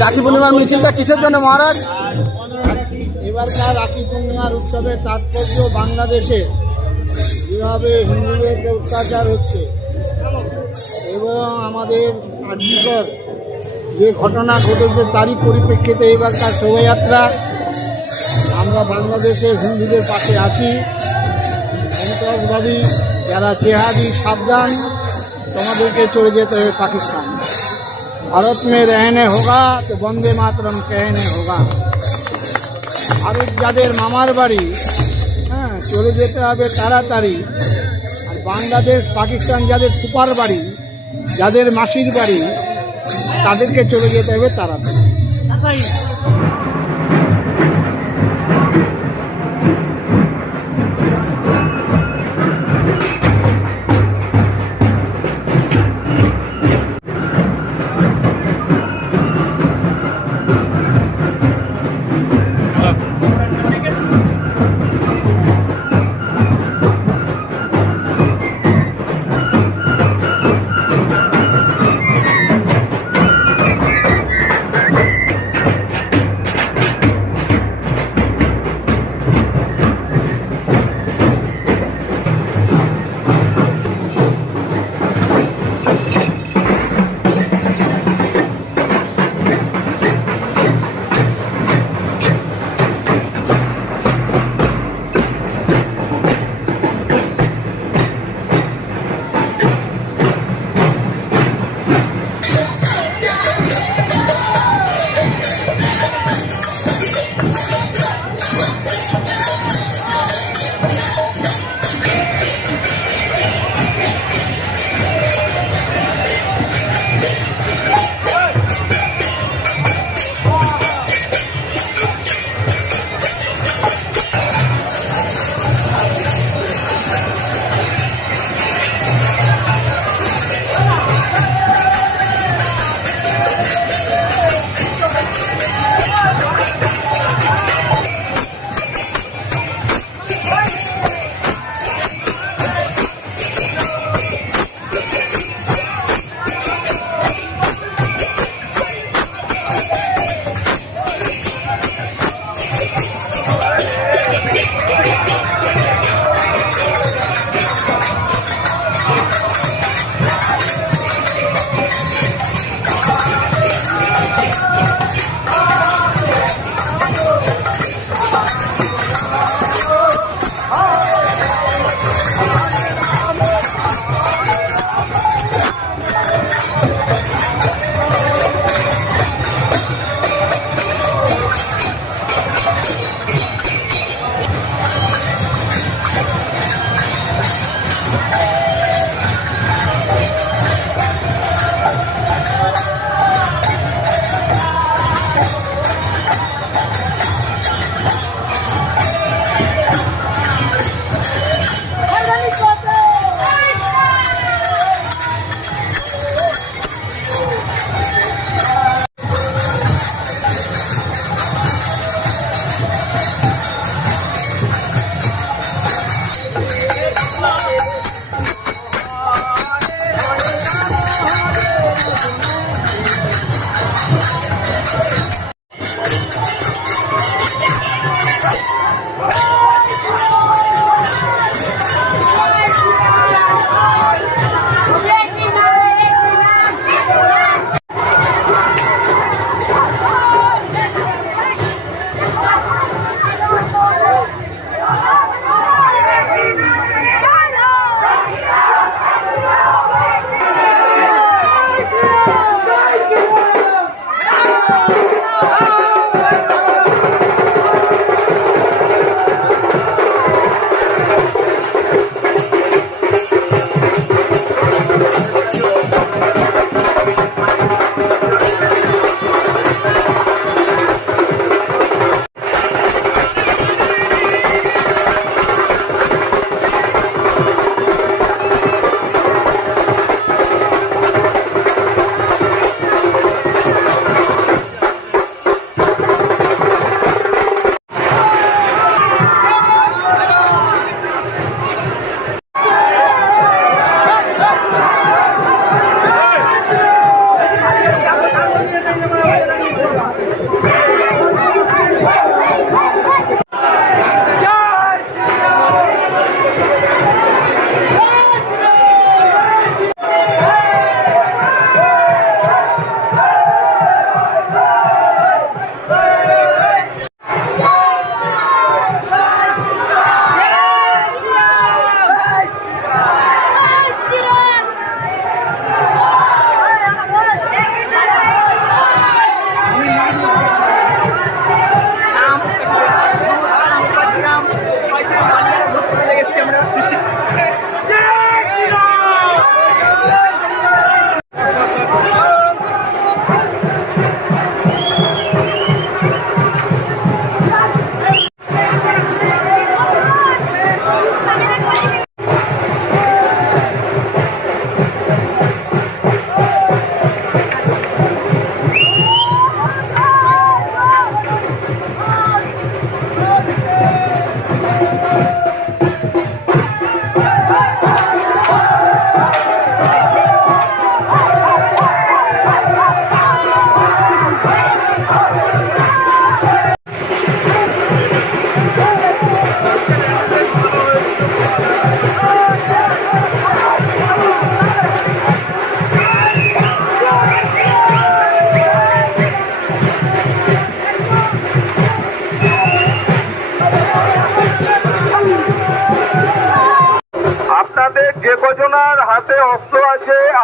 রাখি পূর্ণিমার মিছিলটা কিসের জন্য, মহারাজ? এবারকার রাখি পূর্ণিমার উৎসবের তাৎপর্য বাংলাদেশে। যেভাবে হিন্দুদের অত্যাচার হচ্ছে এবং আমাদের আর্যিকর যে ঘটনা ঘটেছে তারই পরিপ্রেক্ষিতে এবারকার শোভাযাত্রা। আমরা বাংলাদেশের হিন্দুদের পাশে আছি। সন্ত্রাসবাদী যারা জেহাদি সাবধান, তোমাদেরকে চলে যেতে হবে পাকিস্তান। ভারত মে রহনে হোগা তো বন্দে মাতরম कहने হোগা ভারত যাদের মামার বাড়ি হ্যাঁ চলে যেতে হবে তাড়াতাড়ি আর বাংলাদেশ পাকিস্তান যাদের সুপার বাড়ি যাদের মাসির বাড়ি তাদেরকে চলে যেতে হবে তাড়াতাড়ি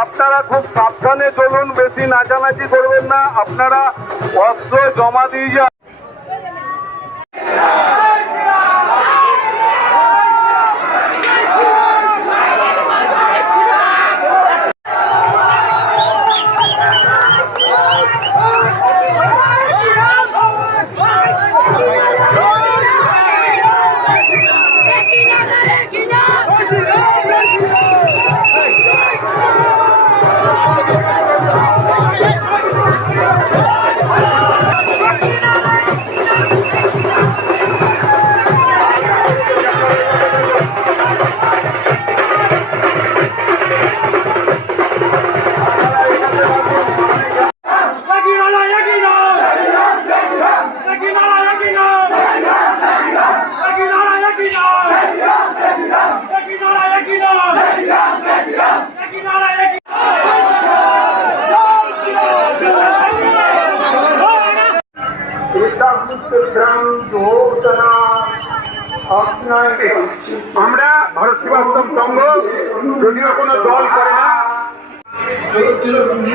আপনারা খুব সাবধানে চলুন বেশি নাচানাচি করবেন না। আপনারা অস্ত্র জমা দিয়ে যান। আমরা ভারত সেবাশ্রম সংঘ যদিও কোনো দল করে না। Jyotirmoni